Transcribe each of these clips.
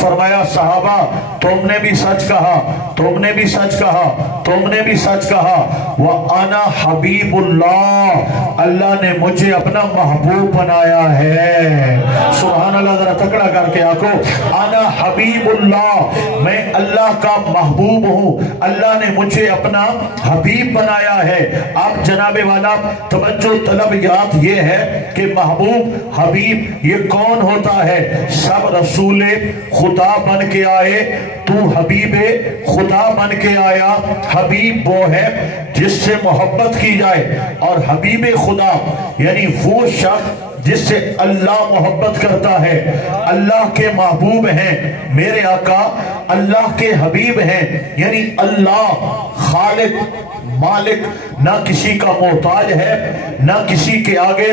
फरमाया सहाबा तुमने भी सच कहा, तुमने भी सच कहा, तुमने भी सच कहा। व आना हबीबुल्लाह, अल्लाह ने मुझे अपना महबूब बनाया है। सुभान अल्लाह, जरा तकड़ा करके आको, आना हबीबुल्लाह, मैं अल्लाह का महबूब हूँ, अल्लाह ने मुझे अपना हबीब बनाया है। आप जनाबे वाला तवज्जो तलब याद ये है कि महबूब हबीब ये कौन होता है? सब रसूले खुदा बन के आए, तू हबीबे खुदा बन के आया। हबीब वो है जिससे मोहब्बत की जाए, और हबीबे खुदा यानी वो शख्स जिससे अल्लाह मोहब्बत करता है। अल्लाह के महबूब हैं मेरे आका, अल्लाह के हबीब हैं, यानी अल्लाह खालिक मालिक ना किसी का मोहताज है, ना किसी के आगे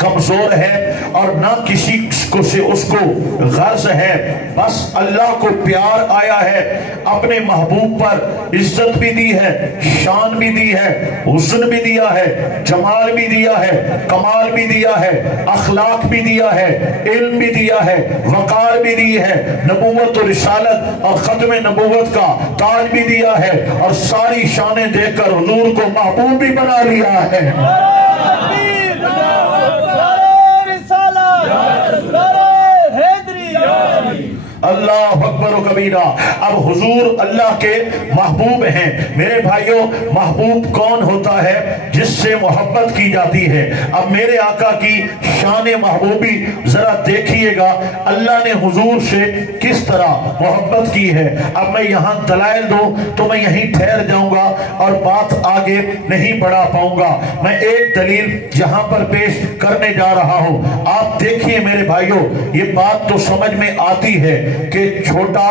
कमजोर है, और ना किसी को से उसको गर्ज है। बस अल्लाह को प्यार आया है, अपने महबूब पर इज्जत भी दी है, शान भी दी है, हुस्न भी दिया है, जमाल भी दिया है, कमाल भी दिया है, अखलाक भी दिया है, इल्म भी दिया है, वकार भी दी है, नबूवत और रिसालत और खत्म नबूवत का ताज भी दिया है, और सारी शानें देकर हुजूर को महबूब भी बना लिया है। अल्लाह अकबर व कबीरा। अब हुजूर अल्लाह के महबूब हैं मेरे भाइयों। महबूब कौन होता है? जिससे मोहब्बत की जाती है। अब मेरे आका की शान महबूबी जरा देखिएगा, अल्लाह ने हुजूर से किस तरह मोहब्बत की है। अब मैं यहाँ दलाइल दूं तो मैं यहीं ठहर जाऊंगा और बात आगे नहीं बढ़ा पाऊंगा। मैं एक दलील यहाँ पर पेश करने जा रहा हूँ। आप देखिए मेरे भाइयों, ये बात तो समझ में आती है कि छोटा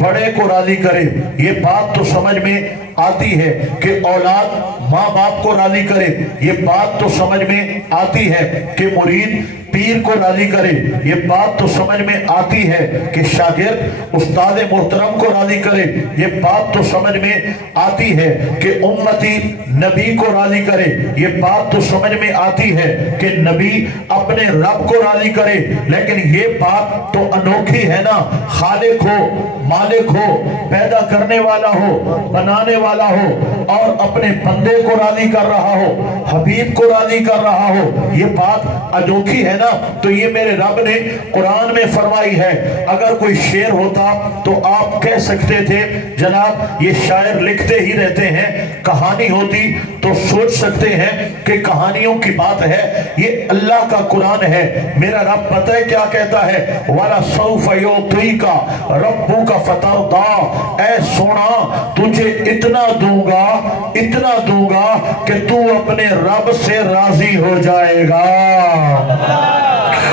बड़े को राजी करे, ये बात तो समझ में आती है कि औलाद माँ बाप को राजी करे, ये बात तो समझ में आती है कि मुरीद पीर को राजी करे, ये बात तो समझ में आती है कि शागिर्द उस्ताद मोहतरम को राजी करे, ये बात तो समझ में आती है कि उम्मती नबी को राजी करे, ये बात तो समझ में आती है कि नबी अपने रब को राजी करे। लेकिन ये बात तो अनोखी है ना, खालिक हो, मालिक हो, पैदा करने वाला हो, बनाने वाला हो, और अपने बंदे को राजी कर रहा हो, हबीब को राजी कर रहा हो, ये बात अनोखी है ना। तो ये मेरे रब ने कुरान में फरमाई है। अगर कोई शेर होता तो आप कह सकते थे जनाब ये शायर लिखते ही रहते हैं, कहानी होती तो सोच सकते हैं कि कहानियों की बात है। ये अल्लाह का कुरान है। मेरा रब पता है क्या कहता है? वाला सौफ युतीका रब्बुका फतरदा, ऐ सोना तुझे इतना दूंगा, इतना दूंगा कि तू अपने रब से राजी हो जाएगा।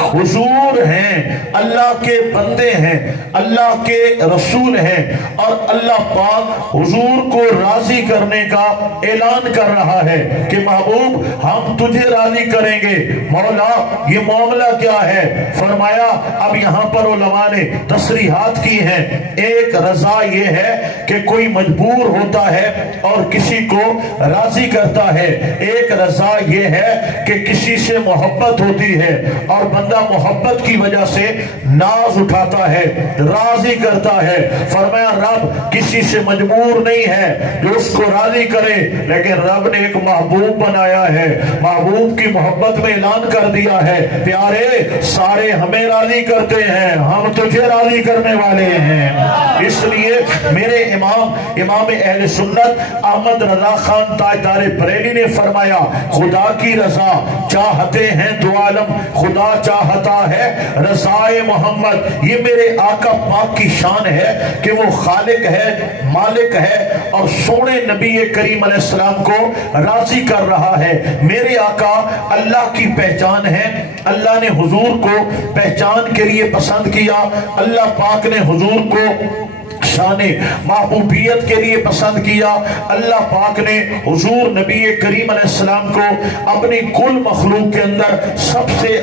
हुजूर हैं, अल्लाह के बंदे हैं, अल्लाह के रसूल हैं, और अल्लाह पाक हुजूर को राजी करने का ऐलान कर रहा है कि महबूब हम तुझे राजी करेंगे। मौला ये मामला क्या है? फरमाया अब यहाँ पर उलमा ने तसरीहात की हैं। एक रजा ये है कि कोई मजबूर होता है और किसी को राजी करता है। एक रजा ये है कि किसी से मोहब्बत होती है और बंदा मोहब्बत की वजह से नाज उठाता है, राजी करता है। फरमाया रब किसी से मजबूर नहीं है जो उसको राजी करे, लेकिन रब ने एक महबूब बनाया है, महबूब की मोहब्बत में ऐलान कर दिया है, प्यारे सारे हमें राजी करते हैं, हम तुझे राजी करने वाले हैं। इसलिए मेरे इमाम अहले सुन्नत अहमद रजा खान ताजदार बरेली ने फरमाया खुदा की रजा चाहते हैं दो आलम, खुदा चाहता है रज़ाए मोहम्मद। ये मेरे आका पाक की शान है कि वो खालिक है, मालिक है, और सोने नबी करीम अलैहिस्सलाम को राजी कर रहा है। मेरे आका अल्लाह की पहचान है। अल्लाह ने हुजूर को पहचान के लिए पसंद किया। अल्लाह पाक ने हुजूर को शान महबूबियत के लिए पसंद किया। अल्लाह पाक ने हुजूर नबी करीम अलैहिस्सलाम को अपनी कुल मखलूक के अंदर सबसे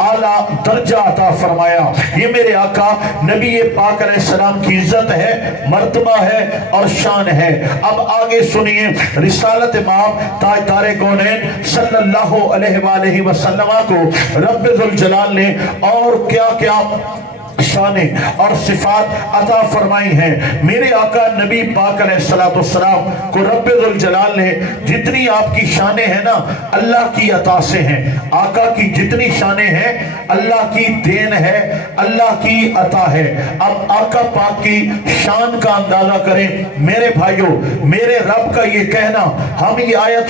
आला दर्जा अता फरमाया। ये मेरे आका नबी पाक अलैहिस्सलाम की इज्जत है, मर्तबा है और शान है। अब आगे सुनिए, रिसालत इमाम ताजदार कौनैन सल्लल्लाहु अलैहि वसल्लम को रब्बे जुल जलाल ने और क्या क्या शाने और सिफात अता फरमाई हैं। मेरे आका नबी पाक अलैहिस्सलाम को रब्बे जुल जलाल ने जितनी आपकी शाने हैं ना, अल्लाह की अता से हैं। आका की जितनी शाने हैं अल्लाह की देन है, अल्लाह की अता है। अब आका पाक की शान का अंदाजा करें मेरे भाइयों। मेरे रब का ये कहना, हम ये आयत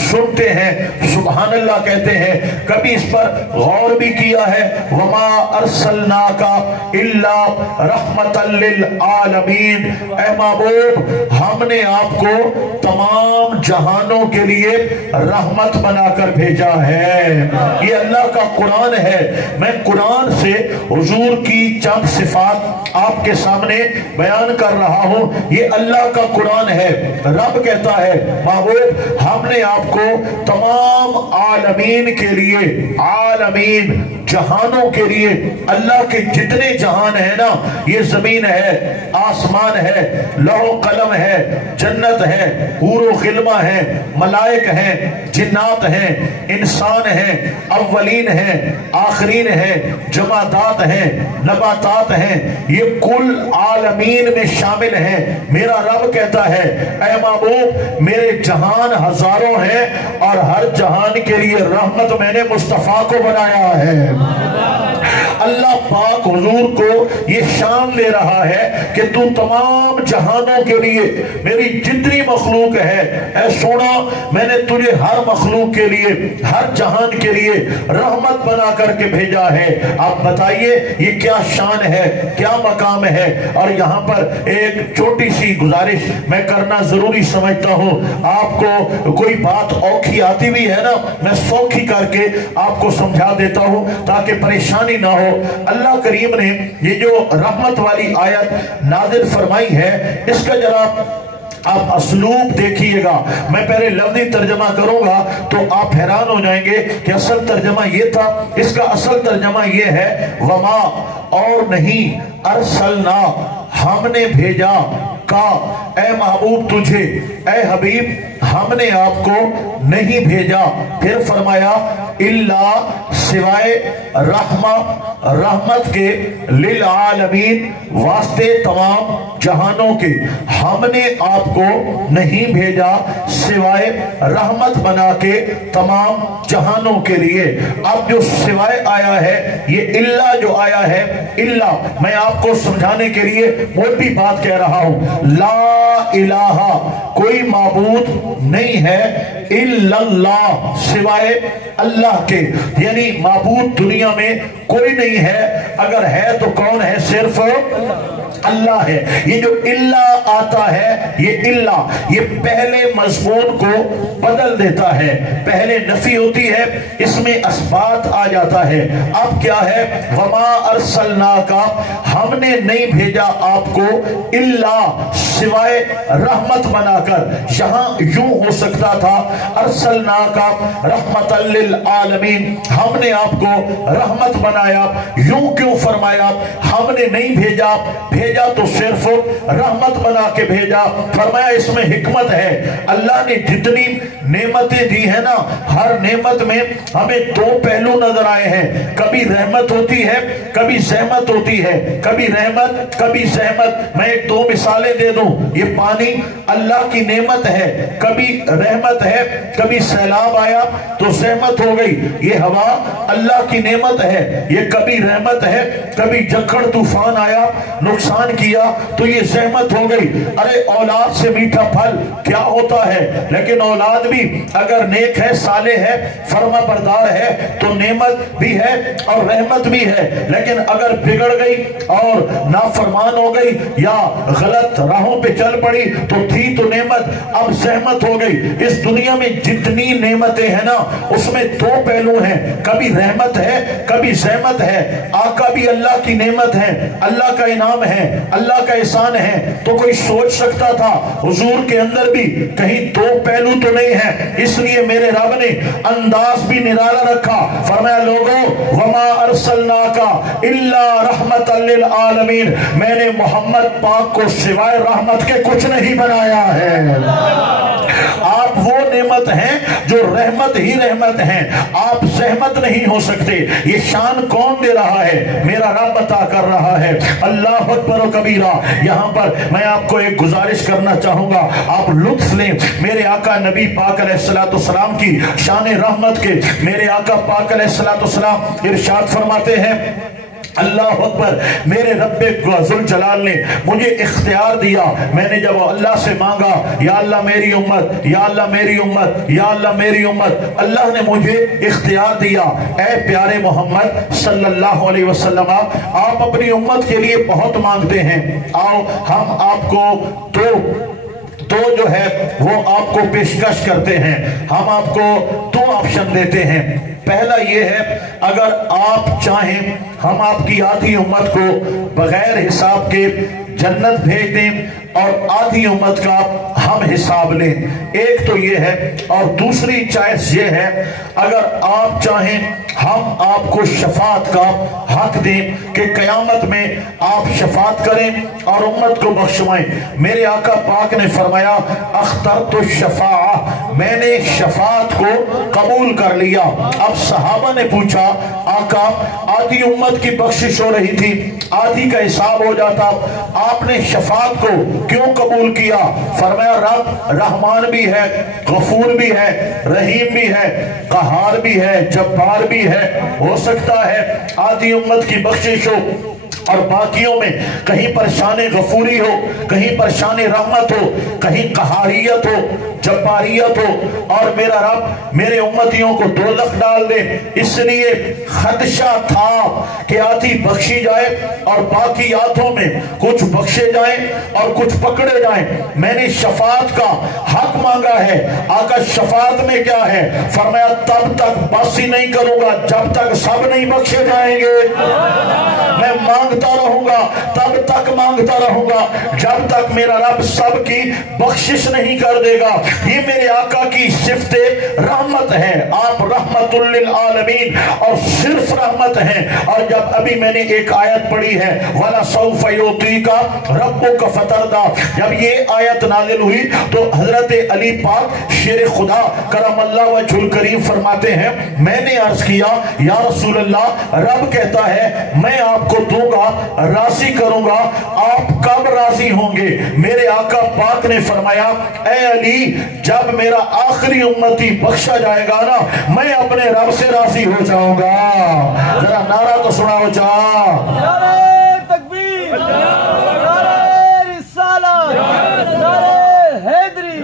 सुनते हैं, सुभान अल्लाह कहते हैं, कभी इस पर गौर भी किया है? वमा अरसलनाका इल्ला रहमतल लिल आलमीन। ऐ महबूब, हमने आपको तमाम जहानों के लिए रहमत बनाकर भेजा है। ये अल्लाह का कुरान है। मैं कुरान से हुजूर की चंद सिफात आपके सामने बयान कर रहा हूं। ये अल्लाह का कुरान है। रब कहता है, महबूब हमने आपको तमाम आलमीन के लिए, आलमीन जहानों के लिए, अल्लाह के जितने जहान है ना, ये जमीन है, आसमान है, लौह कलम है, जन्नत है, हूरो खिल्मा है, मलाइक हैं, जिन्नात हैं, इंसान हैं, अव्वलीन हैं, आखरीन हैं, जमादात हैं, नबातात हैं, ये कुल आलमीन में शामिल हैं। मेरा रब कहता है, ऐ महबूब मेरे जहान हजारों हैं और हर जहान के लिए रहमत मैंने मुस्तफा को बनाया है। अल्लाह पाक हुजूर को ये शान दे रहा है कि तू तमाम जहानों के लिए, मेरी जितनी मखलूक है, ऐ सोना मैंने तुझे हर मखलूक के लिए, हर जहान के लिए रहमत बना करके भेजा है। आप बताइए ये क्या शान है, क्या मकाम है। और यहाँ पर एक छोटी सी गुजारिश मैं करना जरूरी समझता हूँ। आपको कोई बात औखी आती भी है ना, मैं सौखी करके आपको समझा देता हूँ ताकि परेशानी ना हो। अल्लाह करीम ने ये जो रहमत वाली आयत नाजिल फरमाई है, इसका जरा आप असलूब देखिएगा। मैं पहले लफ्ज़ी तर्जमा करूंगा तो आप हैरान हो जाएंगे कि असल तर्जमा ये था। इसका असल तर्जमा ये है, वमा और नहीं, अरसलना हमने भेजा, का ए महबूब तुझे, ए हबीब हमने आपको नहीं भेजा। फिर फरमाया इल्ला सिवाय रहमत के, लिल आलमीन वास्ते तमाम जहानों के, हमने आपको नहीं भेजा सिवाय रहमत बना के तमाम जहानों के लिए। अब जो सिवाय आया है, ये इल्ला जो आया है, इल्ला मैं आपको समझाने के लिए मोटी बात कह रहा हूं। ला इलाहा कोई माबूद नहीं है, इल्लल्लाह सिवाय अल्लाह के, यानी माबूद दुनिया में कोई नहीं है। अगर है तो कौन है? सिर्फ अल्लाह है। ये जो इल्ला आता है, ये इल्ला ये पहले मज़मून को बदल देता है। पहले नफी होती है, इसमें अस्बात आ जाता है। अब क्या है? वमा अरसलना का, हमने नहीं भेजा आपको इल्ला सिवाय रहमत बनाकर। यहां यूं हो सकता था अरसलना का रहमतल लिल आलमीन, हमने आपको रहमत बनाया। यूं क्यों फरमाया? हमने नहीं भेजा, भेजा तो सिर्फ रहमत बना के भेजा। फरमाया इसमें हिकमत है। अल्लाह ने जितनी नेमतें दी है ना, हर नेमत में हमें दो पहलू नजर आए हैं। कभी रहमत होती है, कभी सहमत होती है। कभी रहमत, कभी सहमत। मैं एक दो मिसालें दे दूं। ये पानी अल्लाह की नेमत है, कभी रहमत है। कभी सैलाब आया तो सहमत हो गई। ये हवा अल्लाह की नेमत है, ये कभी रहमत है। कभी जक्कड़ तूफान आया, नुकसान احسان کیا تو یہ زحمت ہو گئی. ارے اولاد سے میٹھا پھل کیا ہوتا ہے, لیکن اولاد بھی اگر نیک ہے, صالح ہے, فرما بردار ہے تو نعمت بھی ہے اور رحمت بھی ہے. لیکن اگر بگڑ گئی اور نافرمان ہو گئی یا غلط راہوں پہ چل پڑی تو تھی تو نعمت, اب زحمت ہو گئی. اس دنیا میں جتنی نعمتیں ہیں نا اس میں دو پہلو ہیں, کبھی رحمت ہے کبھی زحمت ہے. آقا بھی اللہ کی نعمت ہے, اللہ کا انعام ہے, اللہ کا احسان ہے. تو کوئی سوچ سکتا تھا حضور کے اندر بھی کہیں دو پہلو تو نہیں ہے. اس لیے میرے رب نے انداز بھی نرالا رکھا, فرمایا لوگوں وما ارسلناک الا رحمت للعالمین, میں نے محمد پاک کو سوائے رحمت کے کچھ نہیں بنایا ہے. آپ وہ نعمت ہیں جو رحمت ہی رحمت ہیں, آپ زحمت نہیں ہو سکتے. یہ شان کون دے رہا ہے؟ میرا رب عطا کر رہا ہے. اللہ اکبر و کبیرہ. یہاں پر میں آپ کو ایک گزارش کرنا چاہوں گا, آپ لطف لیں میرے آقا نبی پاک علیہ السلام کی شان رحمت کے. میرے آقا پاک علیہ السلام ارشاد فرماتے ہیں, اللہ اکبر, میرے رب ذوالجلال نے مجھے اختیار دیا. میں نے جب اللہ سے مانگا یا اللہ میری امت, یا اللہ میری امت, یا اللہ میری امت, اللہ نے مجھے اختیار دیا. اے پیارے محمد صلی اللہ علیہ وسلم, آپ اپنی امت کے لیے بہت مانگتے ہیں, آؤ ہم آپ کو تو جو ہے وہ آپ کو پیشکش کرتے ہیں. ہم آپ کو دو آپشن دیتے ہیں. پہلا یہ ہے, اگر آپ چاہیں ہم آپ کی آدھی امت کو بغیر حساب کے جنت بھیج دیں اور آدھی امت کا ہم حساب لیں. ایک تو یہ ہے, اور دوسری چوائس یہ ہے, اگر آپ چاہیں ہم آپ کو شفاعت کا حق دیں کہ قیامت میں آپ شفاعت کریں اور امت کو بخشوائیں. میرے آقا پاک نے فرمایا اخترت الشفاعہ, میں نے شفاعت کو قبول کر لیا. اب صحابہ نے پوچھا آقا آدھی امت کی بخشش ہو رہی تھی, آدھی کا حساب ہو جاتا, آپ نے شفاعت کو کیوں قبول کیا؟ فرمایا رب رحمان بھی ہے, غفور بھی ہے, رحیم بھی ہے, قہار بھی ہے, جبار بھی ہے. ہو سکتا ہے آدھی امت کی بخشش ہو اور باقیوں میں کہیں پر شان غفوری ہو, کہیں پر شان رحمت ہو, کہیں قہاریت ہو, جباریت ہو, اور میرا رب میرے امتیوں کو دوزخ ڈال دے. اس لیے خدشہ تھا کہ آدھی بخشی جائے اور باقی آدھوں میں کچھ بخشے جائیں اور کچھ پکڑے جائیں. میں نے شفاعت کا حق مانگا ہے. آقا شفاعت میں کیا ہے؟ فرمایا تب تک بس ہی نہیں کروں گا جب تک سب نہیں بخشے جائیں گے. میں مانگتا رہوں گا, تب تک مانگتا رہوں گا جب تک میرا رب سب کی بخشش نہیں کر دے گا. یہ میرے آقا کی صفت رحمت ہے. آپ رحمت للعالمین اور صرف رحمت ہیں. اور جب ابھی میں نے ایک آیت پڑھی ہے وَلَسَوْفَ يُعْطِيكَ رَبُّكَ فَتَرْضَىٰ, جب یہ آیت نازل ہوئی تو حضرت علی پاک شیر خدا کرم اللہ وجہ الکریم فرماتے ہیں, میں نے عرض کیا یا رسول اللہ, رب کہتا ہے میں آپ کو دوں گا, راضی کروں گا, آپ کب راضی ہوں گے؟ میرے آقا پاک نے فرمایا اے علی جب میرا آخری امتی بخشا جائے گا نا میں اپنے رب سے راضی ہو جاؤں گا. ذرا نعرہ تو سناؤ جا. نعرہ تکبیر, نعرہ رسالت, نعرہ حیدری.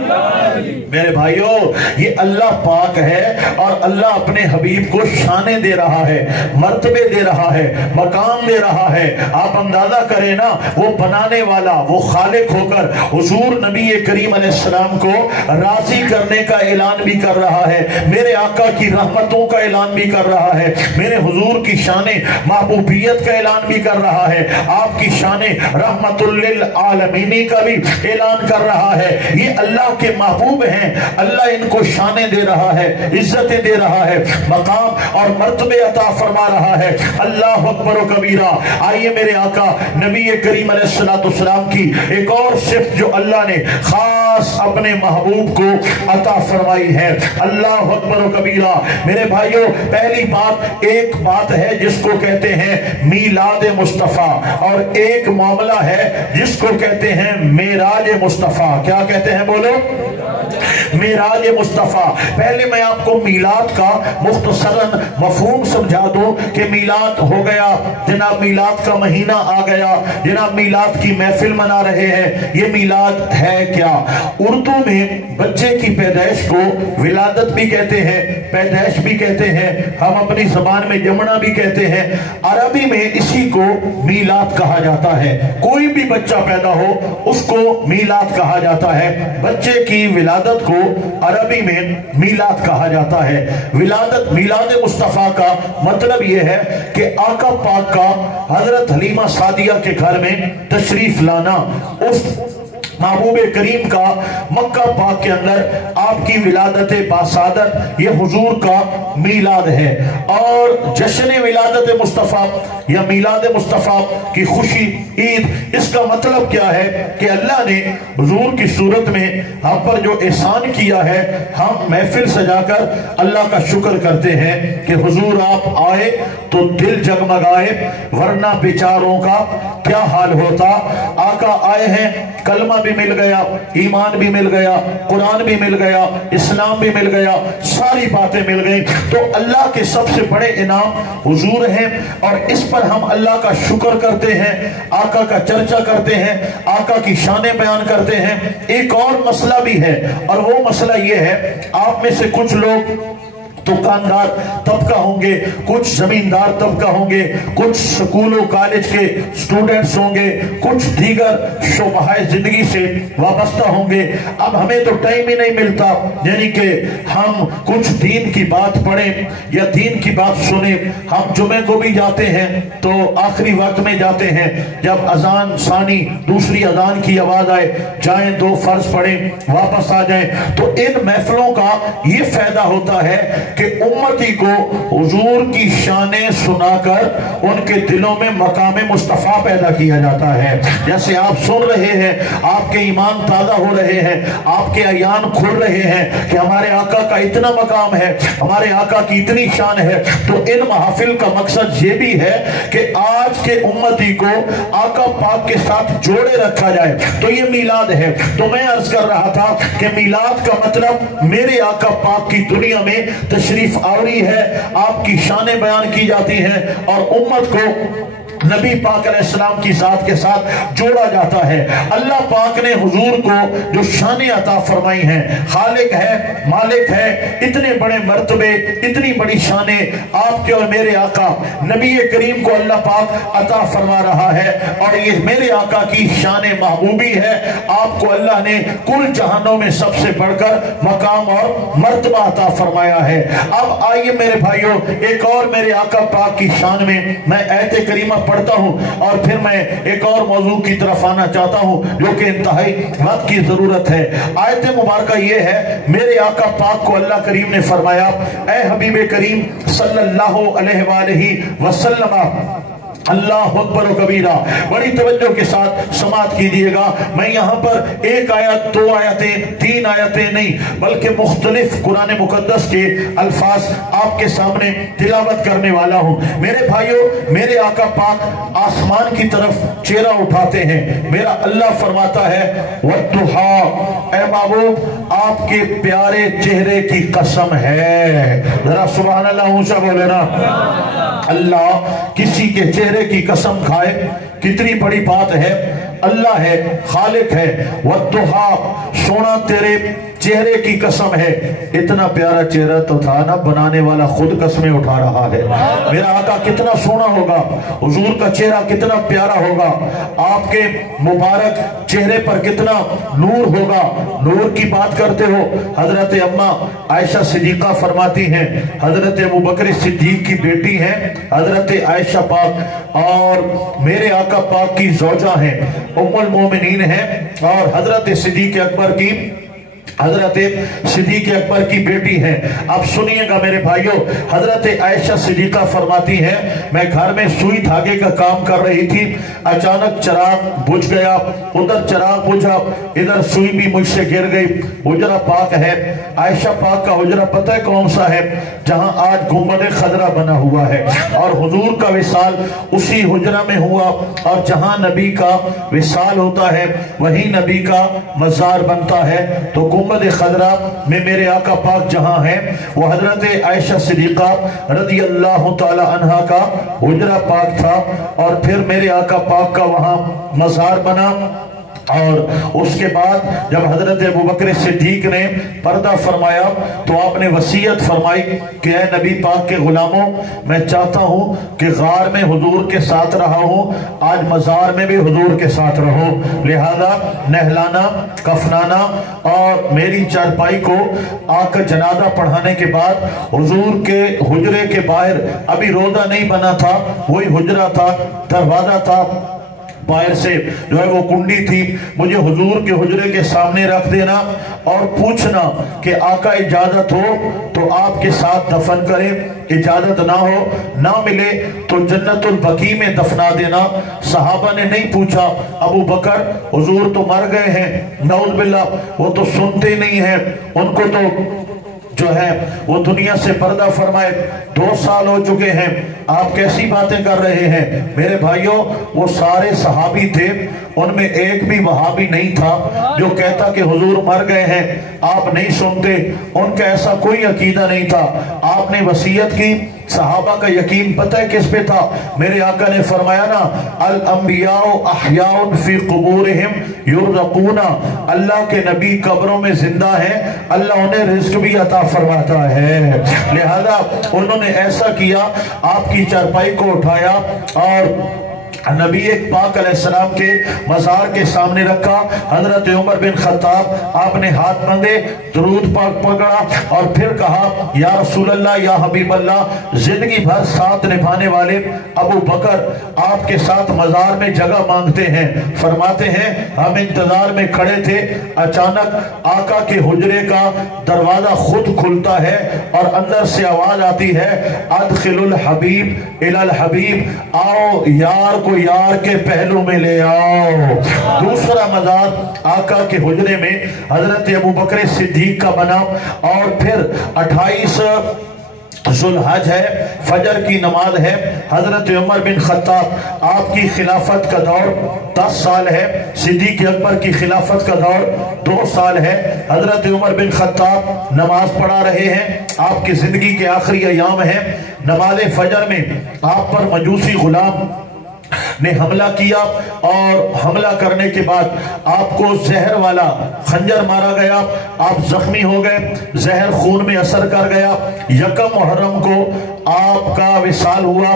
میرے بھائیوں یہ اللہ پاک ہے اور اللہ اپنے حبیب کو شانے دے رہا ہے, مرتبے دے رہا ہے, مقام دے رہا ہے. آپ اندازہ کریں نا, وہ بنانے والا, وہ خالق ہو کر حضور نبی کریم علیہ السلام کو راضی کرنے کا اعلان بھی کر رہا ہے, میرے آقا کی رحمتوں کا اعلان بھی کر رہا ہے, میرے حضور کی شان محبوبیت کا اعلان بھی کر رہا ہے, آپ کی شان رحمت للعالمین کا بھی اعلان کر رہا ہے. یہ اللہ کے محبوب ہیں, اللہ ان کو شانیں دے رہا ہے, عزتیں دے رہا ہے, مقام اور مرتبے عطا فرما رہا ہے. اللہ اکبر و کبیرہ. آئیے میرے آقا نبی کریم علیہ السلام کی ایک اور صفت جو اللہ نے خاص اپنے محبوب کو عطا فرمائی ہے. اللہ اکبر و کبیرہ. میرے بھائیوں پہلی بات, ایک بات ہے جس کو کہتے ہیں میلاد مصطفیٰ, اور ایک معاملہ ہے جس کو کہتے ہیں معراج مصطفیٰ. کیا کہتے ہیں بولو؟ معراج مصطفیٰ. मुस्तफ़ा। पहले मैं आपको मीलाद का मुख्तसरन मफहूम समझा दूं कि मीलाद हो गया जनाब, मीलाद का महीना आ गया जनाब, मीलाद की महफिल मना रहे हैं, ये मीलाद है क्या? उर्दू में बच्चे की पैदाइश को विलादत भी कहते हैं, पैदाइश भी कहते हैं, हम अपनी ज़बान में जमना भी कहते हैं, अरबी में इसी को मीलाद कहा जाता है। कोई भी बच्चा पैदा हो उसको मीलाद कहा जाता है। बच्चे की विलादत को अरबी में मीलाद कहा जाता है। विलादत मीलाद मुस्तफ़ा का मतलब यह है कि आका पाक का हजरत हलीमा सादिया के घर में तशरीफ लाना, उस महबूब करीम का मक्का पाक के अंदर आपकी विलादत बासादत, ये हुजूर का मीलाद है। और जश्न विलादत मुस्तफ़ा या मीलाद मुस्तफ़ा की खुशी, ईद, इसका मतलब क्या है कि अल्लाह ने हुजूर की सूरत में हम पर जो एहसान किया है, हम महफिल सजाकर अल्लाह का शुक्र करते हैं कि हुजूर आप आए तो दिल जगमगाए, वरना बेचारों का क्या हाल होता। आका आए हैं, कलमा भी मिल गया, ईमान भी मिल गया, कुरान भी मिल गया, इस्लाम भी मिल गया, सारी बातें मिल गई। तो अल्लाह के सबसे बड़े इनाम हुजूर हैं और इस पर हम अल्लाह का शुक्र करते हैं, आका का चर्चा करते हैं, आका की शाने बयान करते हैं। एक और मसला भी है और वो मसला ये है, आप में से कुछ लोग दुकानदार तबका होंगे, कुछ जमींदार तबका होंगे, कुछ स्कूलों कॉलेज के स्टूडेंट्स होंगे, कुछ दीगर शोबाए जिंदगी से वाबस्ता होंगे। अब हमें तो टाइम ही नहीं मिलता यानी कि हम कुछ दीन की बात पढ़ें या दीन की बात सुने। हम जुमे को भी जाते हैं तो आखिरी वक्त में जाते हैं, जब अजान सानी दूसरी अजान की आवाज आए, जाएं, दो फर्ज पढ़ें, वापस आ जाएं। तो इन महफिलों का ये फायदा होता है कि उम्मती को हुजूर की शानें सुनाकर उनके दिलों में मकाम मुस्तफ़ा पैदा किया जाता है। जैसे आप सुन रहे हैं, आपके ईमान ताज़ा हो रहे हैं, आपके अयान खुल रहे हैं कि हमारे आका का इतना मकाम है, हमारे आका की इतनी शान है। तो इन महफिल का मकसद ये भी है कि आज के उम्मती को आका पाक के साथ जोड़े रखा जाए। तो ये मीलाद है। तो मैं अर्ज कर रहा था कि मीलाद का मतलब मेरे आका पाक की दुनिया में तशरीफ आवरी है, आपकी शाने बयान की जाती हैं और उम्मत को नबी पाक अलैहिस्सलाम की जात के साथ जोड़ा जाता है। अल्लाह पाक ने हुजूर को जो शाने अता फरमाई हैं, खालिक है, मालिक है, इतने बड़े मर्तबे, इतनी बड़ी शाने आपके और मेरे आका नबी करीम को अल्लाह पाक अता फरमा रहा है। और ये मेरे आका की शाने महबूबी है। आपको अल्लाह ने कुल जहानों में सबसे बढ़कर मकाम और मर्तबा अता फरमाया है। अब आइए मेरे भाइयों, एक और मेरे आका पाक की शान में मैं आयत करीमा पढ़ता हूं और फिर मैं एक और मौजू की तरफ आना चाहता हूं जो कि इंतहाई वक्त की जरूरत है। आयत मुबारक ये है, मेरे आका पाक को अल्लाह करीम ने फरमाया, ऐ हबीब करीम सल्लल्लाहु अलैहि वसल्लम, अल्लाह अकबर कबीरा। बड़ी तवज्जो के साथ समात कीजिएगा। मैं यहाँ पर एक आयत, दो आयतें, तीन आयतें नहीं बल्कि मुख्तलिफ कुरान मुकद्दस के अल्फाज आपके सामने तिलावत करने वाला हूँ। मेरे भाइयों, मेरे आका पाक आसमान की तरफ चेहरा उठाते हैं। मेरा अल्लाह फरमाता है, वद्दुहा, ऐ महबूब आपके प्यारे चेहरे की कसम है। जरा सुभान अल्लाह ऊंचा बोले ना। अल्लाह किसी के चेहरे की कसम खाए, कितनी बड़ी बात है। अल्लाह है, खालिक है। वद्दुहा, सोना तेरे चेहरे की कसम है। इतना प्यारा चेहरा तो था ना, बनाने वाला खुद कसमें उठा रहा है। मेरा आका कितना सोना होगा, हुजूर का चेहरा कितना प्यारा होगा, आपके मुबारक चेहरे पर कितना नूर होगा। नूर की बात करते हो, हजरत अम्मा आयशा सिद्दीका फरमाती हैं, हजरत अबू बकर सिद्दीक की बेटी हैं हजरत आयशा पाक, और मेरे आका पाक की ज़ौजा हैं, उम्मुल मोमिनीन हैं, और हजरत सिद्दीक अकबर की, हजरत सिद्दीक अकबर की बेटी है। अब सुनिएगा मेरे भाइयों, हजरत आयशा सिद्दीका फरमाती है, मैं घर में सुई धागे का काम कर रही थी, अचानक चिराग बुझ गया, उधर चिराग बुझा, इधर सुई भी मुझसे गिर गई। हुजरा पाक है, आयशा पाक का हुजरा पता है कौन सा है? जहां आज गुंबद खदरा बना हुआ है, और हुजूर का विसाल उसी हुजरा में हुआ, और जहां नबी का विसाल होता है वहीं नबी का मजार बनता है। तो गुंबद खदरा में मेरे आका पाक जहां हैं, वो हजरत आयशा सिद्दीक़ा रज़ी अल्लाह ताला अन्हा का हुजरा पाक था। और फिर मेरे आका पाक का वहां मज़ार बना। और उसके बाद जब हजरत अबू बकर सिद्दीक ने पर्दा फरमाया तो आपने वसीयत फरमाई कि ऐ नबी पाक के गुलामों, मैं चाहता हूँ कि गार में हुजूर के साथ रहा हूँ, आज मज़ार में भी हुजूर के साथ रहो। लिहाजा नहलाना, कफनाना और मेरी चारपाई को आकर जनाजा पढ़ाने के बाद हुजूर के हुजरे के बाहर, अभी रोजा नहीं बना था, वही हुजरा था, दरवाजा था, बाहर से जो है वो कुंडी थी, मुझे हुजूर के हुजरे के सामने रख देना और पूछना कि आका इजाजत हो तो आपके साथ दफन करें, इजाजत ना हो, ना मिले तो जन्नतुल बकी में दफना देना। सहाबा ने नहीं पूछा अबू बकर हुजूर तो मर गए हैं, नऊज़ बिल्लाह, वो तो सुनते नहीं हैं, उनको तो जो है वो दुनिया से पर्दा फरमाए 2 साल हो चुके हैं, आप कैसी बातें कर रहे हैं। मेरे भाइयों, वो सारे सहाबी थे, उनमें एक भी वहाबी नहीं था जो कहता कि हुजूर मर गए हैं, आप नहीं सुनते। उनका ऐसा कोई अकीदा नहीं था। आपने वसीयत की, सहाबा का यकीन पता है किस पे था? मेरे आका ने फरमाया ना, अल अंबियाउ अहयाउन फी कुबूरिहिम युरज़क़ूना, अल्लाह के नबी कब्रों में जिंदा हैं, अल्लाह उन्हें रिज़्क़ भी अता फरमाता है। लिहाजा उन्होंने ऐसा किया, आपकी चारपाई को उठाया और नबी पाक अलैहिस्सलाम के मज़ार के सामने रखा। हजरत उमर बिन खत्ताब आपने हाथ बंधे, दुरूद पाक पकड़ा और फिर कहा या रसूल अल्लाह, या हबीब अल्लाह, जिंदगी भर साथ निभाने वाले अबू बकर आपके साथ मज़ार में जगह मांगते हैं। फरमाते हैं हम इंतजार में खड़े थे, अचानक आका के हुजरे का दरवाजा खुद खुलता है और अंदर से आवाज आती है, अदखिलुल हबीब इलल हबीब, आओ यार को यार के पहलू में ले आओ। दूसरा मज़ार आका के हुजरे में हजरत अबू बकर सिद्दीक का बना। और फिर 28 ज़ुल्हज है, फजर की नमाज है, हजरत उमर बिन खत्ताब आपकी खिलाफत का दौर 10 साल है, सिद्दीक अकबर की खिलाफत का दौर 2 साल है। हजरत उमर बिन खत्ताब नमाज पढ़ा रहे हैं, आपकी जिंदगी के आखिरी अयाम है। नमाज फजर में आप पर मजूसी गुलाम ने हमला किया और हमला करने के बाद आपको जहर वाला खंजर मारा गया, आप जख्मी हो गए, जहर खून में असर कर गया। यकम मुहर्रम को आपका विसाल हुआ,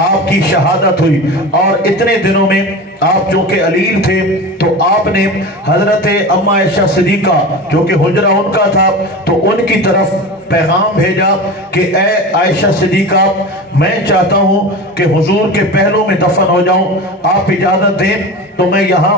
आपकी शहादत हुई। और इतने दिनों में आप जो के अलील थे तो आपने हजरत अम्मा आयशा सिद्दीक़ा जो कि हुजरा उनका था तो उनकी तरफ पैगाम भेजा कि ए आयशा सिद्दीक़ा, मैं चाहता हूं कि हुजूर के पहलू में दफन हो जाऊं, आप इजाजत दें तो मैं यहां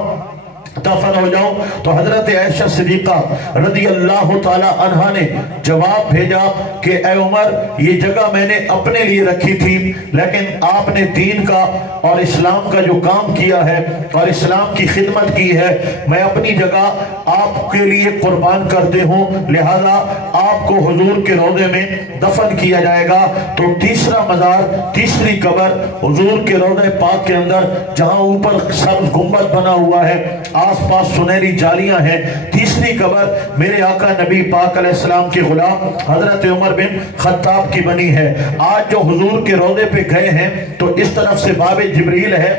दफन हो जाऊं। तो हजरत आयशा सिद्दीक़ा रज़ी अल्लाह ताला अन्हा ने जवाब भेजा कि ए उमर, ये जगह मैंने अपने लिए रखी थी, लेकिन आपने दीन का और इस्लाम का जो काम किया है और इस्लाम की खिदमत की है, मैं अपनी जगह आपके लिए कुर्बान करते हूँ, लिहाजा आपको हुजूर के रोज़े में दफन किया जाएगा। तो तीसरा मज़ार, तीसरी कब्र हुजूर के रोज़े पाक के अंदर, जहाँ ऊपर सब्ज़ गुंबद बना हुआ है, आसपास सुनहरी जालियां हैं, तीसरी कब्र मेरे आका नबी पाक अलैहिस्सलाम के गुलाम हजरत उमर बिन खत्ताब की बनी है। आज जो हुजूर के रोज़े पे गए हैं तो इस तरफ से बाब जिब्रील है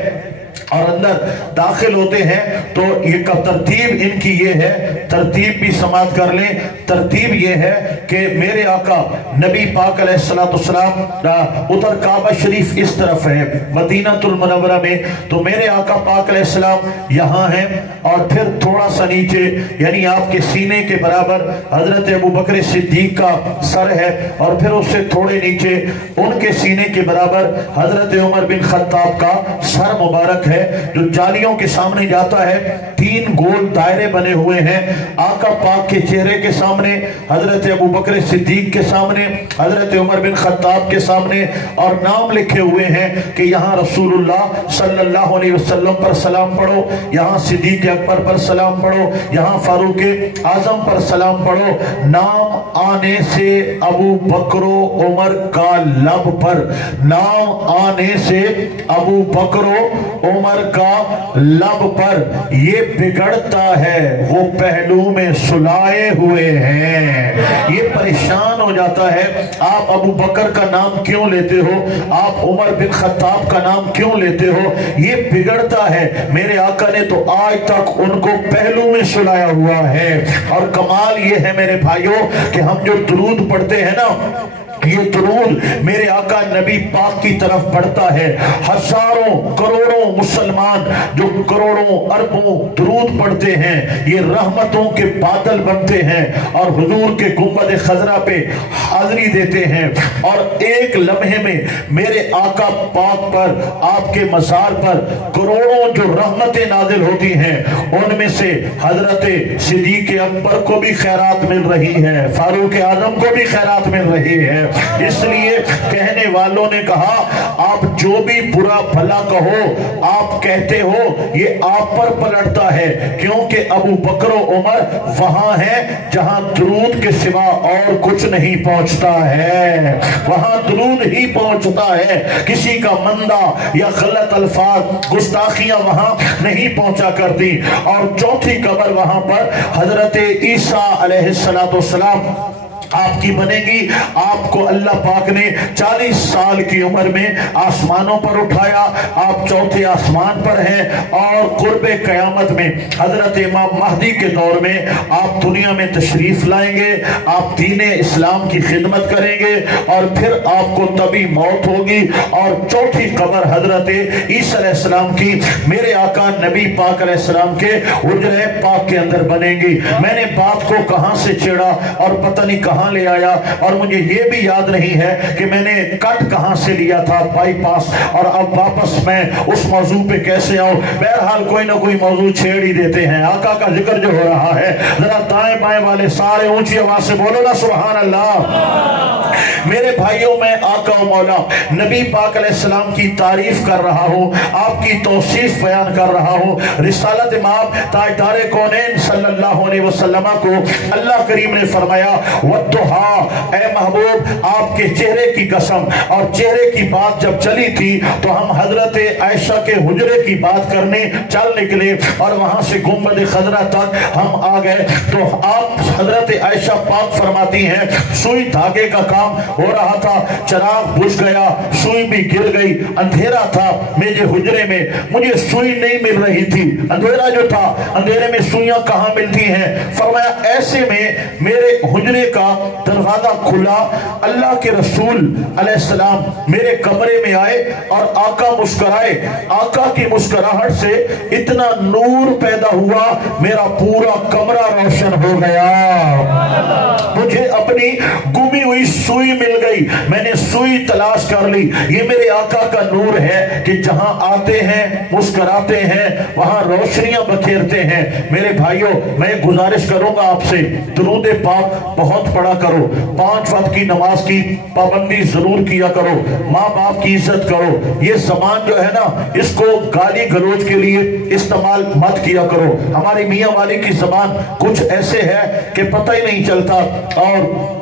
और अंदर दाखिल होते हैं तो ये तरतीब इनकी ये है, तरतीब भी समाप्त कर लें। तरतीब ये है कि मेरे आका नबी पाक अलैहिस्सलाम उधर काबा शरीफ इस तरफ है मदीनातुल मुनव्वरा में, तो मेरे आका पाक अलैहिस्सलाम यहाँ हैं और फिर थोड़ा सा नीचे यानी आपके सीने के बराबर हजरत अबू बकर सिद्दीक का सर है और फिर उससे थोड़े नीचे उनके सीने के बराबर हजरत उमर बिन खत्ताब का सर मुबारक है जो जालियों के सामने जाता है। 3 गोल दायरे बने हुए हैं, आका पाक के चेहरे के सामने, हजरत अबू बकर सिद्दीक के सामने, हजरत उमर बिन खत्ताब के सामने, और नाम लिखे हुए हैं कि यहाँ रसूलुल्लाह सल्लल्लाहु अलैहि वसल्लम पर सलाम पढ़ो, यहाँ सिद्दीक अकबर पर सलाम पढ़ो, यहाँ फारूक आजम पर सलाम पढ़ो। नाम आने से अबू बकरो उमर का लब पर, नाम आने से अबू बकरो उमर का लब पर ये बिगड़ता है, वो पहलू में सुलाए हुए हैं। ये परेशान हो जाता है, आप अबू बकर का नाम क्यों लेते हो, आप उमर बिन खत्ताब का नाम क्यों लेते हो, ये बिगड़ता है। मेरे आका ने तो आज तक उनको पहलू में सुलाया हुआ है। और कमाल ये है मेरे भाइयों कि हम जो दुरूद पढ़ते हैं ना, ये दुरूद मेरे आका नबी पाक की तरफ बढ़ता है। हजारों करोड़ों मुसलमान जो करोड़ों अरबों दुरूद पढ़ते हैं, ये रहमतों के बादल बनते हैं और हुजूर के गुंबद खजरा पे हाजिरी देते हैं। और एक लम्हे में मेरे आका पाक पर, आपके मज़ार पर करोड़ों जो रहमतें नाजिल होती हैं, उनमें से हजरत सिद्दीक़ अकबर को भी खैरात मिल रही है, फारूक आजम को भी खैरात मिल रही है। इसलिए कहने वालों ने कहा, आप जो भी बुरा भला कहो, आप कहते हो, ये आप पर पलटता है, क्योंकि अबू बकर उमर वहां है जहां दुरूद के सिवा और कुछ नहीं पहुंचता है, वहां दुरूद ही पहुंचता है। किसी का मंदा या गलत अल्फाज गुस्ताखियां वहां नहीं पहुंचा करती। और चौथी कब्र वहां पर हजरत ईसा अलैहिस्सलाम आपकी बनेगी। आपको अल्लाह पाक ने 40 साल की उम्र में आसमानों पर उठाया, आप चौथे आसमान पर हैं। और कुर्बे कयामत में हजरत इमाम महदी के दौर में आप दुनिया में तशरीफ लाएंगे, आप दीने इस्लाम की खिदमत करेंगे और फिर आपको तभी मौत होगी। और चौथी कब्र हजरत ईसा अलैहिस्सलाम की मेरे आका नबी पाक अलैहिस्सलाम के हुजरे पाक के अंदर बनेगी। मैंने बात को कहां से छेड़ा और पता नहीं कहां ले आया, और मुझे ये भी याद नहीं है कि मैंने कट कहां से लिया था बाईपास, और अब वापस मैं उस मौजू पे कैसे आऊं। बहरहाल कोई ना कोई मौजू छेड़ ही देते हैं। आका का जिक्र जो हो रहा है, जरा दाएं बाएं वाले सारे ऊंची आवाज से बोलो ना सुभान अल्लाह। मेरे भाइयों, मैं आका व मौला नबी पाक अलैहिस्सलाम की तारीफ कर रहा हूं, आपकी तौसीफ बयान कर रहा हूं। रिसालत इमाम ताजदार कौनैन सल्लल्लाहु अलैहि वसल्लम को अल्लाह करीम ने फरमाया, वद्दुहा, ऐ महबूब आपके चेहरे की कसम। और चेहरे की बात जब चली थी तो हम हजरत आयशा के हुजरे की बात करने चल निकले, और वहां से गुंबद खजरा तक हम आ गए। तो आप हजरत आयशा पाक फरमाती हैं, सुई धागे का काम हो रहा था, चराग बुझ गया, सुई भी गिर गई, अंधेरा था मेरे हुजरे में, मुझे सुई नहीं मिल रही थी। अंधेरा जो था, अंधेरे में सुइयां कहां मिलती हैं। फरमाया ऐसे में मेरे हुजरे का दरवाजा खुला, अल्लाह के रसूल अलैहिस्सलाम मेरे कमरे में आए और आका मुस्कुराए। आका की मुस्कुराहट से इतना नूर पैदा हुआ, मेरा पूरा कमरा रोशन हो गया। मुझे अपनी गुमी हुई सुई मिल गई, मैंने सुई तलाश कर ली। ये मेरे आका का नूर है कि जहां आते हैं मुस्कुराते हैं, वहां रोशनियां बखेरते हैं। मेरे भाइयों, मैं गुजारिश करूंगा आपसे, दुरूद पाक बहुत पढ़ा करो, 5 वक्त की नमाज की पाबंदी जरूर किया करो, माँ बाप की इज्जत करो। ये जबान जो है ना, इसको गाली गलौज के लिए इस्तेमाल मत किया करो। हमारी मियाँ वाली की जबान कुछ ऐसे है कि पता ही नहीं चलता, और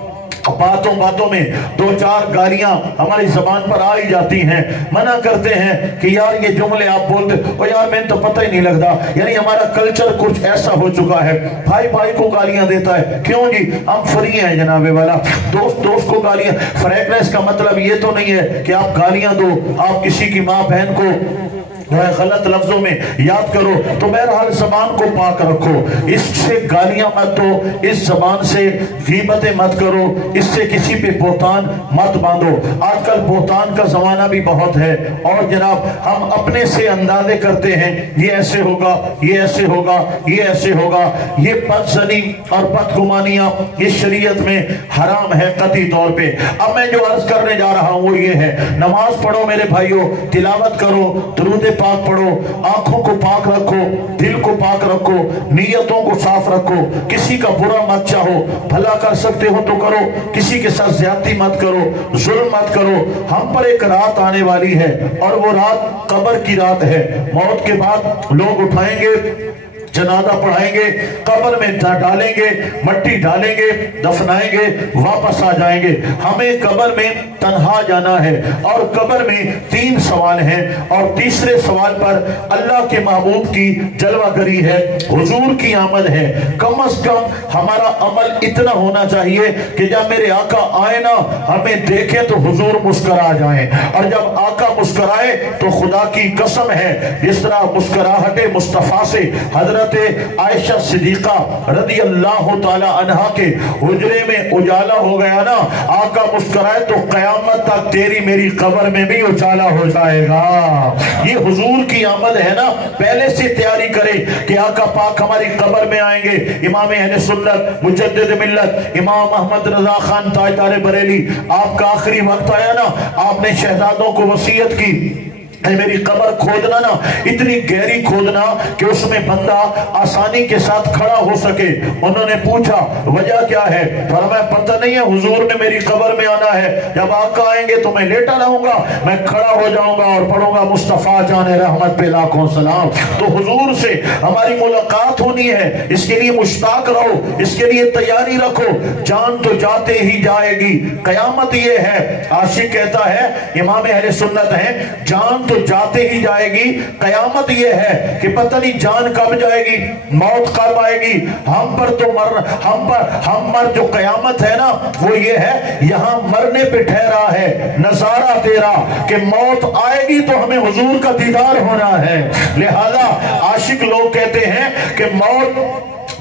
बातों बातों में 2-4 गालियां हमारी जबान पर आ ही जाती हैं। मना करते हैं कि यार ये जुमले आप बोलते हो, यार मैंने तो पता ही नहीं लगता। यानी हमारा कल्चर कुछ ऐसा हो चुका है, भाई भाई को गालियां देता है। क्यों जी, हम फ्री हैं जनाबे वाला, दोस्त दोस्त को गालियां। फ्रैंकनेस का मतलब ये तो नहीं है कि आप गालियां दो, आप किसी की माँ बहन को गलत लफ्जों में याद करो। तो बहरहाल जबान को पाक रखो, इससे गालियां मत दो, इस जबान से गीबतें मत करो, इससे किसी पे बोहतान मत बांधो। आजकल बोहतान का जमाना भी बहुत है, और जनाब हम अपने से अंदाजे करते हैं, ये ऐसे होगा, ये ऐसे होगा, ये ऐसे होगा। ये बदज़नी और बदगुमानियां इस शरीयत में हराम है कतई तौर पे। अब मैं जो अर्ज करने जा रहा हूं वो ये है, नमाज पढ़ो मेरे भाइयों, तिलावत करो, दुरूद पाक पढ़ो, आंखों को पाक रखो, दिल को पाक रखो, नीयतों को साफ रखो, किसी का बुरा मत चाहो, भला कर सकते हो तो करो, किसी के साथ ज्यादती मत करो, जुल्म मत करो। हम पर एक रात आने वाली है, और वो रात कब्र की रात है। मौत के बाद लोग उठाएंगे जनाजा पढ़ाएंगे, कब्र में डालेंगे, मट्टी डालेंगे, दफनाएंगे, वापस आ जाएंगे। हमें कब्र में तन्हा जाना है और कब्र में 3 सवाल हैं और तीसरे सवाल पर अल्लाह के महबूब की जलवागरी है, हुजूर की आमद है। कम से कम हमारा अमल इतना होना चाहिए कि जब मेरे आका आए ना, हमें देखें तो हुजूर मुस्कुरा जाएं, और जब आका मुस्कुराए तो खुदा की कसम है जिस तरह मुस्कुराहट मुस्तफा से हजरत आयशा सिद्दीका रदी अल्लाह ताला अन्हा के हुजरे में उजाला हो गया ना, आका मुस्कुराए तो कयामत तक तेरी मेरी कब्र में भी उजाला हो जाएगा। ये हुजूर की आमद है ना, पहले से तैयारी करें कि आका पाक हमारी कब्र में आएंगे। इमाम अहले सुन्नत मुजद्दिद मिल्लत इमाम अहमद रजा खान ताजदार बरेली, आपका आखिरी वक्त आया ना, आपने शहजादों को वसीयत की मेरी कब्र खोदना ना, इतनी गहरी खोदना कि उसमें बंदा आसानी के साथ खड़ा हो सके। उन्होंने पूछा वजह क्या है? फरमाया पता नहीं है, हुजूर ने मेरी कब्र में आना है, जब आका आएंगे तो मैं लेटा रहूंगा, मैं खड़ा हो जाऊंगा और पढ़ूंगा मुस्तफा जाने रहमत पे लाखों सलाम। तो हुजूर से हमारी मुलाकात होनी है, इसके लिए मुश्ताक रहो, इसके लिए तैयारी रखो। जान तो जाते ही जाएगी, कयामत ये है। आशिक कहता है, इमाम अहले सुन्नत है, जान तो जाते ही जाएगी, कयामत ये है कि पता नहीं जान कब जाएगी, मौत कब आएगी। हम पर तो हम मर जो कयामत है ना, वो ये है यहां मरने पे ठहरा है नजारा तेरा कि मौत आएगी तो हमें हुजूर का दीदार होना है। लिहाजा आशिक लोग कहते हैं कि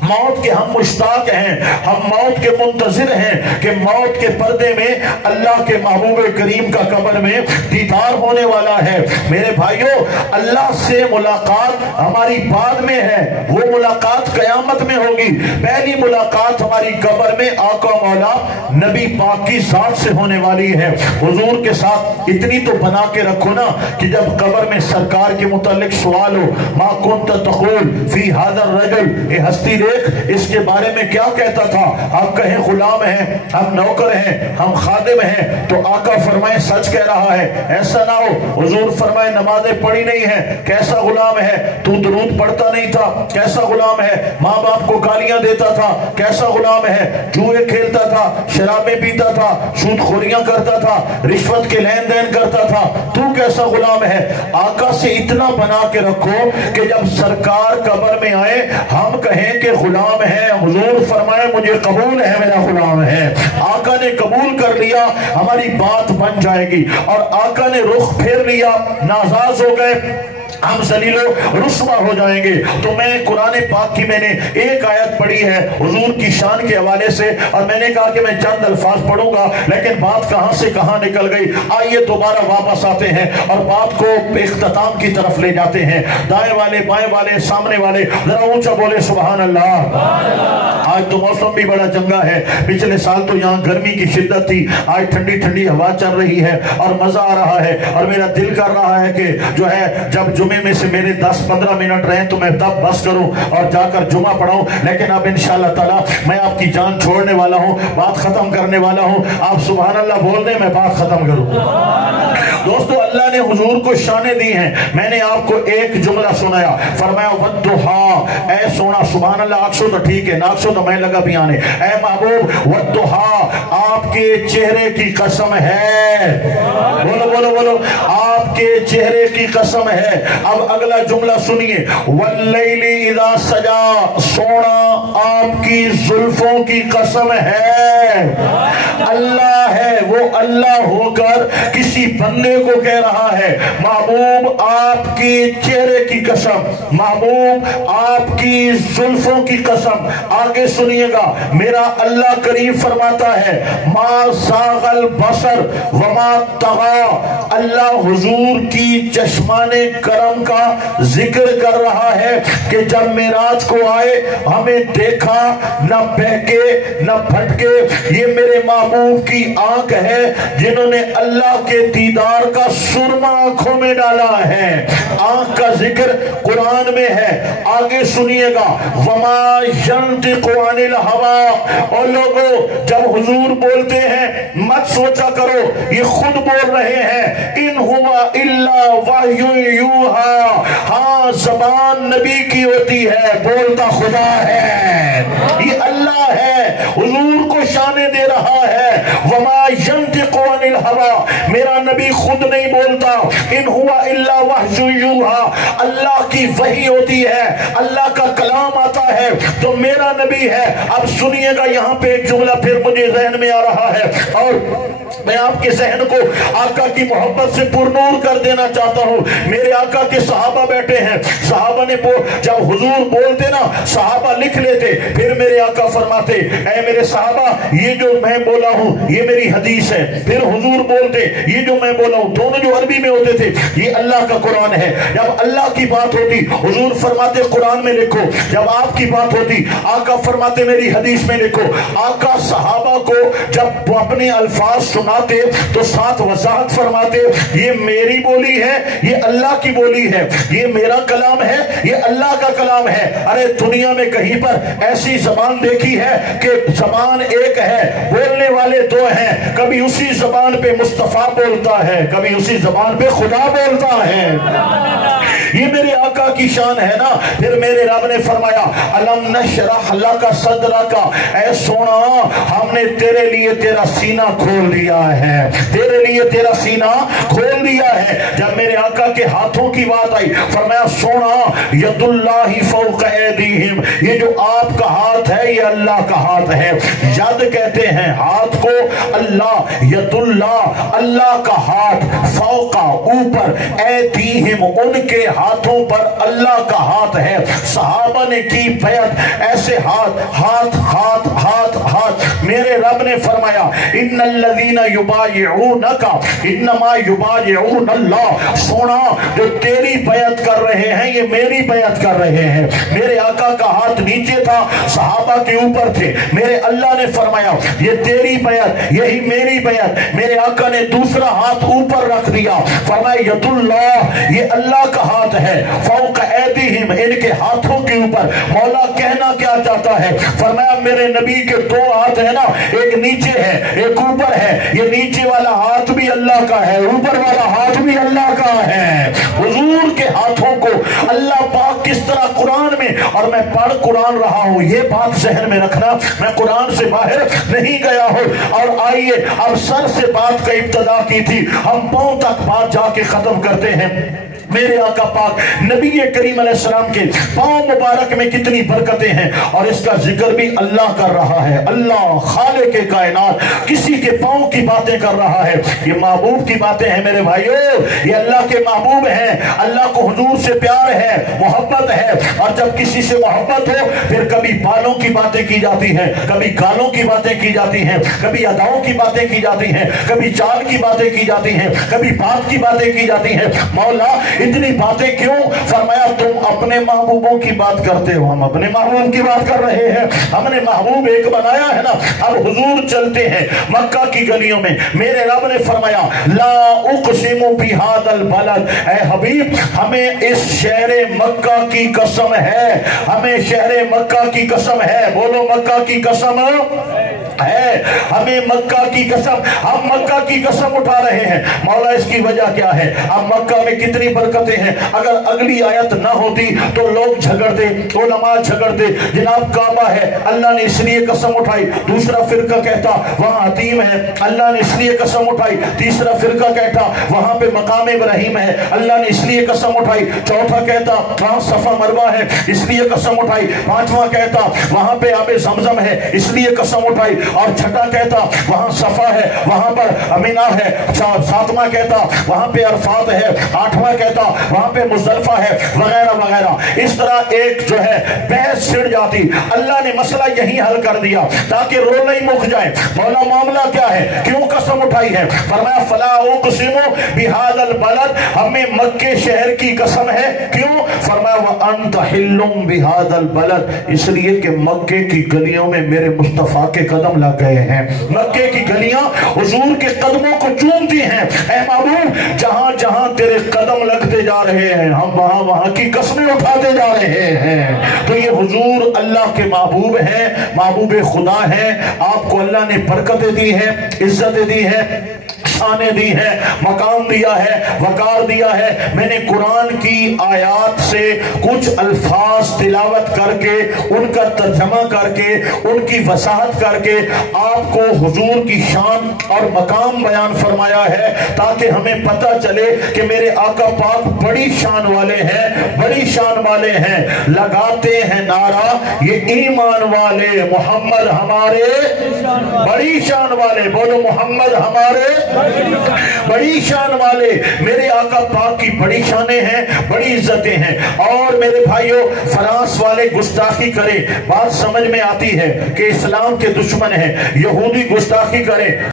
मौत के हम मुश्ताक हैं, हम मौत के मुंतजिर हैं कि मौत के पर्दे में अल्लाह के महबूब करीम का कब्र में दीदार होने वाला है। मेरे भाइयों, अल्लाह से मुलाकात हमारी बाद में है, वो मुलाकात कयामत में होगी। पहली मुलाकात हमारी कब्र में आका मौला नबी पाक की जात से होने वाली है। हुजूर के साथ इतनी तो बना के रखो ना कि जब कब्र में सरकार के मुतालिक सवाल हो, मा कुंत तक़ूल फी हाज़ा रजुल, ये हस्ती देख इसके बारे में क्या कहता था। आप कहें गुलाम हैं, हम नौकर हैं, हम खादिम हैं, तो आका फरमाए सच कह रहा है, ऐसा ना हो। हुजूर फरमाए नमाजें पढ़ी नहीं है, कैसा गुलाम है, तू दुरूद पढ़ता नहीं था, कैसा गुलाम है, माँ बाप को गालियां देता था, कैसा गुलाम है, जुए खेलता था, शराबें पीता था, सूदखोरियां करता था, रिश्वत के लेन देन करता था, तू कैसा गुलाम है। आका से इतना बना के रखो कि जब सरकार कब्र में आए हम कहें कि गुलाम है, हुजूर फरमाए मुझे कबूल है, मेरा गुलाम है। आका ने कबूल कर लिया, हमारी बात बन जाएगी। और आका ने रुख फेर लिया, नाराज हो गए, हम जलीलो रुस्वा हो जाएंगे। तो मैं कुरान पाक की मैंने एक आयत पढ़ी है हुजूर की शान के हवाले से, और मैंने कहा कि मैं चंद अल्फाज पढ़ूंगा, लेकिन बात कहां से कहां निकल गई। आइए दोबारा वापस आते हैं और बात को इख्तिताम की तरफ ले जाते हैं। दाएं वाले, बाएं वाले, सामने वाले जरा ऊंचा बोले सुभान अल्लाह। आज तो मौसम भी बड़ा चंगा है, पिछले साल तो यहाँ गर्मी की शिद्दत थी, आज ठंडी ठंडी हवा चल रही है और मजा आ रहा है। और मेरा दिल कर रहा है कि जो है जब जुमे में से मेरे 10-15 मिनट रहे तो मैं तब बस करूं और जाकर जुमा पढ़ाऊं, लेकिन अब इंशाअल्लाह ताला मैं आपकी जान छोड़ने वाला हूं, बात खत्म करने वाला हूं। आप सुभान अल्लाह बोल दें, मैं बात खत्म करूं। दोस्तों, अल्लाह ने हुजूर को शाने दी हैं। मैंने आपको एक जुमला सुनाया, फरमाया वद्दुहा, ऐ सोना, सुभान अल्लाह, आंखों तो ठीक है, नाखों तो मैं लगा भी आने, ऐ महबूब वद्दुहा, आपके चेहरे की कसम है, बोलो बोलो बोलो, आपके चेहरे की कसम है। अब अगला जुमला सुनिए, वल्लैली इज़ा सजा, सोना आपकी जुल्फों की कसम है। अल्लाह है, वो अल्लाह होकर किसी बंदे को कह रहा है, महबूब आपकी चेहरे की कसम, महबूब आपकी जुल्फों की कसम। आगे सुनिएगा, मेरा अल्लाह करीम फरमाता है, मा सागल बसर वमा तगा। अल्लाह हुजूर की चश्माने करम का जिक्र कर रहा है कि जब मेराज को आए हमें देखा, न बहके न फटके। ये मेरे महबूब की आंख है जिन्होंने अल्लाह के दीदार का सुरमा आंखों में डाला है। आंख का जिक्र कुरान में है। आगे सुनिएगा, वमा यंतिकु अनिल हवा। और लोगों, जब हुजूर बोलते हैं मत सोचा करो ये खुद बोल रहे हैं, इन हुआ इल्ला वह्युन यूहा। हाँ, जबान नबी की होती है, बोलता खुदा है, ये अल्लाह है। हुजूर को शाने दे रहा है, वमा यंतिकु अनिल हवा, मेरा नबी खुद नहीं बोलता, इन हुआ इल्ला वहयु यूहा, अल्लाह की वही होती है, अल्लाह का कलाम आता है तो मेरा नबी है। अब सुनिएगा, यहाँ पे एक जुमला फिर मुझे ज़हन में आ रहा है और मैं आपके ज़हन को आका की मोहब्बत से पुरनूर कर देना चाहता हूँ। मेरे आका के सहाबा बैठे हैं, सहाबा ने जब हुजूर बोलते ना, सहाबा लिख लेते, फिर मेरे आका फरमाते, ऐ मेरे सहाबा, ये जो मैं बोला हूँ ये मेरी हदीस है। फिर हुजूर बोलते, ये जो मैं बोला हूँ, दोनों जो अरबी में होते थे, ये अल्लाह का कुरान है। जब अल्लाह की बात होती, हुजूर फरमाते कुरान में लिखो, जब आपकी बात होती, आका फरमाते मेरी हदीस में लिखो। आका सहाबा को जब वो अपने अल्फाज सुनाते तो साथ वजाहत फरमाते, ये मेरी बोली है, ये अल्लाह की बोली है, ये मेरा कलाम है, ये अल्लाह का कलाम है। अरे दुनिया में कहीं पर ऐसी जबान देखी है कि जबान एक है, बोलने वाले दो हैं, कभी उसी जबान पे मुस्तफा बोलता है, कभी उसी जबान पे खुदा बोलता है। ये मेरे आका की शान है ना। फिर मेरे रब ने फरमाया, अलम नशरह लका सदरका, ऐ सोना, हमने तेरे लिए तेरा सीना खोल दिया है, तेरे लिए तेरा सीना खोल दिया है। जब मेरे आका के हाथों की बात आई, फरमाया सोना, यदुल्लाहि फौक ऐदीहिम, ये जो आपका हाथ है ये अल्लाह का हाथ है। यद कहते हैं हाथ को, अल्लाह, यदुल्लाह अल्लाह का हाथ, फौका ऊपर, ऐदीहिम उनके हाथों पर अल्लाह का हाथ है। सहाबा ने की बैत, ऐसे हाथ हाथ हाथ हाथ हाथ। मेरे रब ने फरमाया, इन्नल्लज़ीना युबायिऊनका इन्नमा युबायिऊन अल्लाह, सोना जो तेरी बैत कर रहे हैं ये मेरी बैत कर रहे हैं। मेरे आका का हाथ नीचे था, सहाबा के ऊपर थे। मेरे अल्लाह ने फरमाया, ये तेरी बैत, यही मेरी बैत। मेरे आका ने दूसरा हाथ ऊपर रख दिया, फरमाया यदुल्लाह, ये अल्लाह का हाथ है, फौक ऐदीहिम इनके हाथों के ऊपर। मौला कहना क्या चाहता है, फरमाया मेरे नबी के दो हाथ है ना, एक नीचे है एक ऊपर है, ये नीचे वाला हाथ भी अल्लाह का है, ऊपर वाला हाथ भी अल्लाह का है। हुजूर के हाथों को अल्लाह पाक किस तरह कुरान में, और मैं पढ़ कुरान रहा हूं, ये बात जहन में रखना, मैं कुरान से बाहर नहीं गया हूं। और आइए अब सर से बात का इब्तिदा की थी, हम पांव तक बात जाके खत्म करते हैं। मेरे आका पाक नबी करीम अलैहिस्सलाम के पांव मुबारक में कितनी बरकतें हैं, और इसका जिक्र भी अल्लाह कर रहा है। अल्लाह खालिक के कायनात किसी के पांव की बातें कर रहा है। ये महबूब की बातें हैं मेरे भाइयों, ये अल्लाह के महबूब हैं। अल्लाह को हुजूर से प्यार है, मोहब्बत है, और जब किसी से मोहब्बत हो फिर कभी बालों की बातें की जाती हैं, कभी गालों की बातें की जाती हैं, कभी अदाओं की बातें की जाती हैं, कभी चाल की बातें की जाती हैं, कभी बात की बातें की जाती हैं। मौला इतनी बातें क्यों? फरमाया तुम अपने महबूबों की बात करते हो, हम अपने महबूब की बात कर रहे हैं। हमने महबूब एक बनाया है ना। अब हुजूर चलते हैं मक्का की गलियों में, मेरे रब ने फरमाया, ला उक़सिमु बिहादल बलद, ऐ हबीब हमें इस शहर मक्का की कसम है, हमें शहर मक्का की कसम है। बोलो मक्का की कसम है, हमें मक्का की कसम, हम मक्का की कसम उठा रहे हैं। मौला इसकी वजह क्या है? अब मक्का में कितनी बरकतें हैं, अगर अगली आयत ना होती तो लोग झगड़ते, उलमा झगड़ते, जनाब काबा है अल्लाह ने इसलिए कसम उठाई, दूसरा फिरका कहता वहां हतीम है अल्लाह ने इसलिए कसम उठाई, तीसरा फिरका कहता वहां पे मकाम इब्राहिम है अल्लाह ने इसलिए कसम उठाई, चौथा कहता वहां सफा मरवा है इसलिए कसम उठाई, पांचवा कहता वहां पे आबे ज़मज़म है इसलिए कसम उठाई, और छठा कहता वहां सफा है वहां पर अमीना है, सातवां कहता वहां पे अरफात है, आठवां कहता वहां पे मुज़दलिफा है, वगैरह वगैरह। इस तरह एक जो है बहस छिड़ जाती। अल्लाह ने मसला यही हल कर दिया ताकि रोना ही मुक जाए। मौला मामला क्या है, क्यों कसम उठाई है? फरमाया फला उक़सिमु बिहादल बलद, हमें मक्के शहर की कसम है। क्यों? फरमाया व अंत हिल्लुम बिहादल बलद, इसलिए कि मक्के की गलियों में मेरे मुस्तफा के कदम लग गए हैं। मक्के की गलियां हुजूर के कदमों को चूमती हैं। ऐ महबूब जहां जहां तेरे कदम लगते जा रहे हैं हम वहां वहां की कसमें उठाते जा रहे हैं। तो ये हुजूर अल्लाह के महबूब हैं, महबूब खुदा हैं। आपको अल्लाह ने बरकतें दी है, इज्जतें दी है, शानें दी हैं, मकाम दिया है, वकार दिया है। मैंने कुरान की आयात से कुछ अल्फाज तिलावत करके, उनका तर्जमा करके, उनकी वसाहत करके आपको हुजूर की शान और मकाम बयान फरमाया है, ताकि हमें पता चले कि मेरे आका पाक बड़ी शान वाले हैं, बड़ी शान वाले हैं। लगाते हैं नारा ये ईमान वाले, मोहम्मद हमारे बड़ी शान वाले, बोलो मोहम्मद हमारे बड़ी शान वाले। मेरे आका पाक की बड़ी शानें हैं, बड़ी इज्जतें हैं। और मेरे भाइयों, फ्रांस वाले गुस्ताखी करें, बात समझ में आती है कि इस्लाम के दुश्मन हैं, यहूदी गुस्ताखी करें।